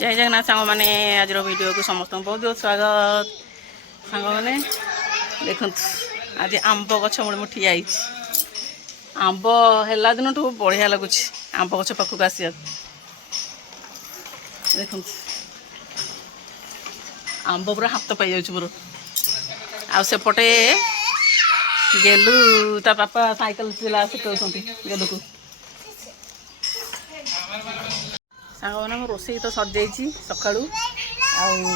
जय जगन्नाथ सांग मैंने आज वीडियो को समस्त बहुत बहुत स्वागत सांग मैंने देखु आज आंब गछ मुझे ठिया आंब है दिन बढ़िया लगुच आंब गछ पाखक आसिया देख आंब पूरा हाथ पाई जाऊँ पूरा आसेपटे गेलु ता पापा साइकिल चला शिखा गेलु को सांग मैंने रोसे तो सर जाइए सका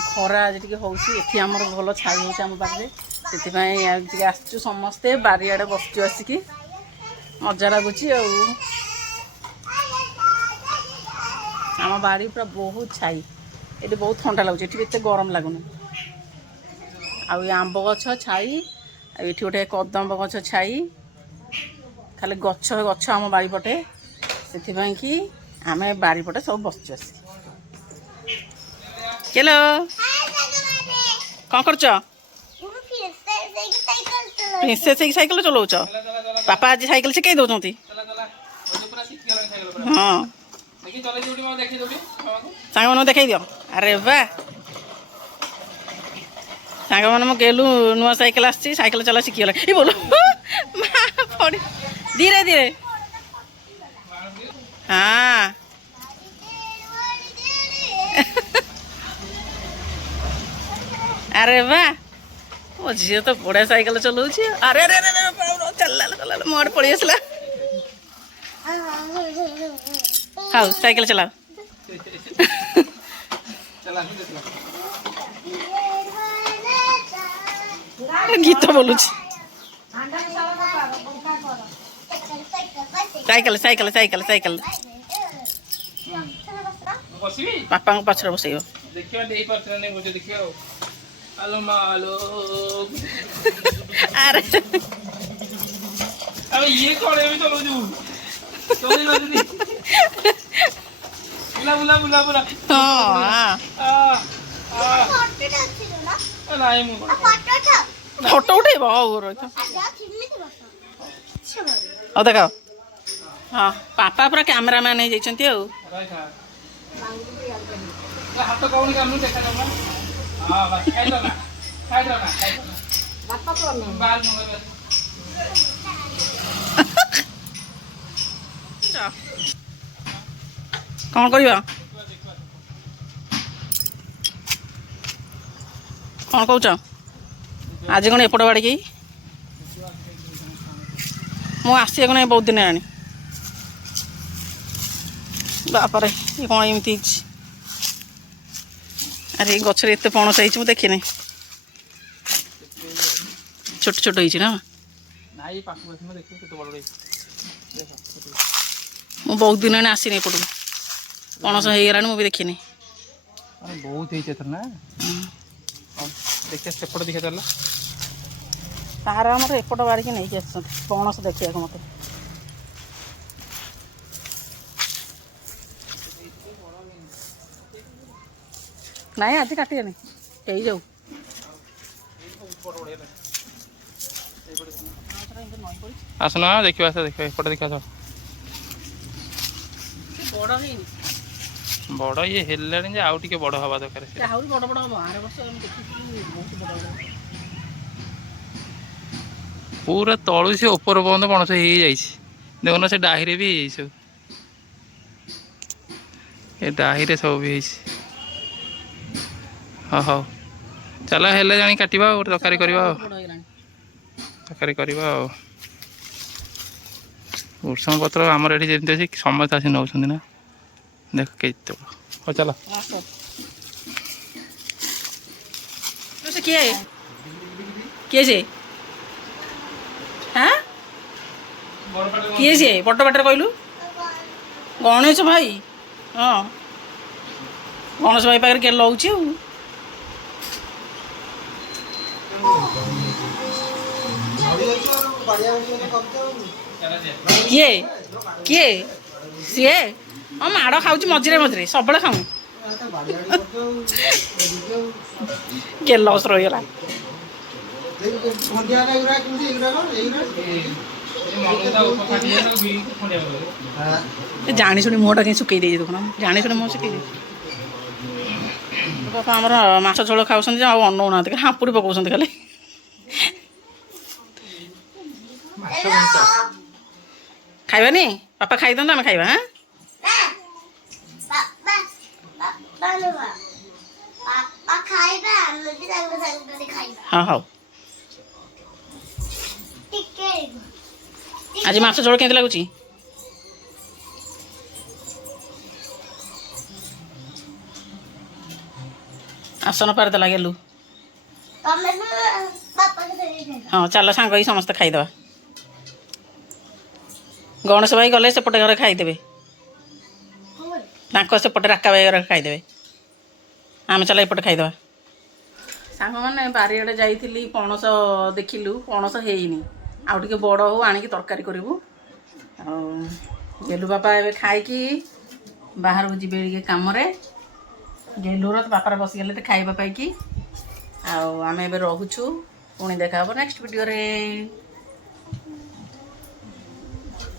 खरा आज टे होती आमर भल छाई होम पाखे से आसचु समस्ते बारियाड़े बसचु आसिकी मजा लगुच आम बाड़ी पूरा बहुत छाई ये बहुत ठंडा लगुच ये गरम लगुन आंब गछ छाई ये गोटे कदम्ब गछ छाई खाली गछ गछ आम बाड़ीपटे से कि आम बाड़ीपटे सब बसचु हेलो कौन कर प्रिंसेस साइकिल चलाऊच पापा आज साइकिल शिखाई दौरान हाँ सांग मन देखा दियो अरे बा सांग मन गेलु नुआ साइकिल आसी साइकिल चला शिखीगला ये बोलो पड़ी धीरे धीरे हाँ अरे वाह वो झील तो बड़ा साइकिल चलाऊ अरे अरे अरे चल मोड़ पड़ी आसला हाँ साइकिल चलाओ गीत बोलू साइकिल साइकिल साइकिल साइकिल पापा पछर बस अरे ये कौन है चलो जू बुला बुला बुला बुला हां फोटो उठे देख हाँ पापा पूरा कैमरामैन हो जाइए हाथ कौन काम देखा जाऊँ हाँ बस खाई दो ना बापा को बाल कौन करवा कौन कौच आज कौन एपट बाड़ी की मुझे कौन बहुत दिन आनी बापर ये कौन एमती अरे गचर एत पणस है मुझे देखी छोट छोट हो बहुत दिन आसनी एपट पणस हो गला मुझे देखी बहुत ना देखिए सेपट देखा चल तार आम एपट बाड़ी की नहीं पणस देखा मत नाई आज काटे जाऊ आसना देखिए आस देखिए एपट देखा बड़ ये हेल्लानी आउ टिके बड़ हवा दरकार पूरा तलु से ऊपर बंद पणस हो देखुन से डाही भी सब ये डाही सब भी हाँ हाँ चल हेल्ले जानी काटा गोटे तरकारी करवा तरकारी करवा भृषंग पत्र आमर ये जमी अच्छी समस्त आसी नौ ना देख के हो चलो किए किए से हाँ किए से बट बाटर कहलु गणेश भाई हाँ गणेश भाई पाखे के लौच किए किए सी हाँ माड़ खाऊ मझे मझे सब खाऊ के लस रहीगला जानी शुणी मुहटा कहीं सुखई दे देखना जानी शुणी मुह सुखई दे ବାପା ଆମର ମାଛ ଝୋଳ ଖାଉଛନ୍ତି ଯେ ଆଉ ଅନଉନାହାନ୍ତି ଖାଲି ହାମ୍ପୁଡ଼ି ପକାଉଛନ୍ତି ଖାଲି। ଖାଇବାନି ବାପା ଖାଇଦିଅନ୍ତୁ ଆମେ ଖାଇବା। ହଁ ହଉ। ଆଜି ମାଛ ଝୋଳ କେମିତି ଲାଗୁଛି? ଆସନ ପାରିଦେଲା ଗେଲୁ। ହଁ ଚାଲ ସାଙ୍ଗ ହେଇକି ସମସ୍ତେ ଖାଇଦେବା। ଗଣେଶ ଭାଇ ଗଲେ ସେପଟେ ଘରେ ଖାଇଦେବେ, ତାଙ୍କ ସେପଟେ ରାକା ଭାଇ ଘରେ ଖାଇଦେବେ। ଆମେ ଚାଲ ଏପଟେ ଖାଇଦେବା। ସାଙ୍ଗମାନେ ବାରିଆଡ଼େ ଯାଇଥିଲି, ପଣସ ଦେଖିଲୁ, ପଣସ ହେଇନି, ଆଉ ଟିକେ ବଡ଼ ହଉ ଆଣିକି ତରକାରୀ କରିବୁ। ଆଉ ଗେଲୁ ବାପା ଏବେ ଖାଇକି ବାହାରକୁ ଯିବେ ଟିକେ କାମରେ। ଗେଲୁର ବାପାର ବସିଗଲେ ଖାଇବା ପାଇଁକି। ଆଉ ଆମେ ଏବେ ରହୁଛୁ, ପୁଣି ଦେଖା ହେବ ନେକ୍ସଟ ଭିଡ଼ିଓରେ।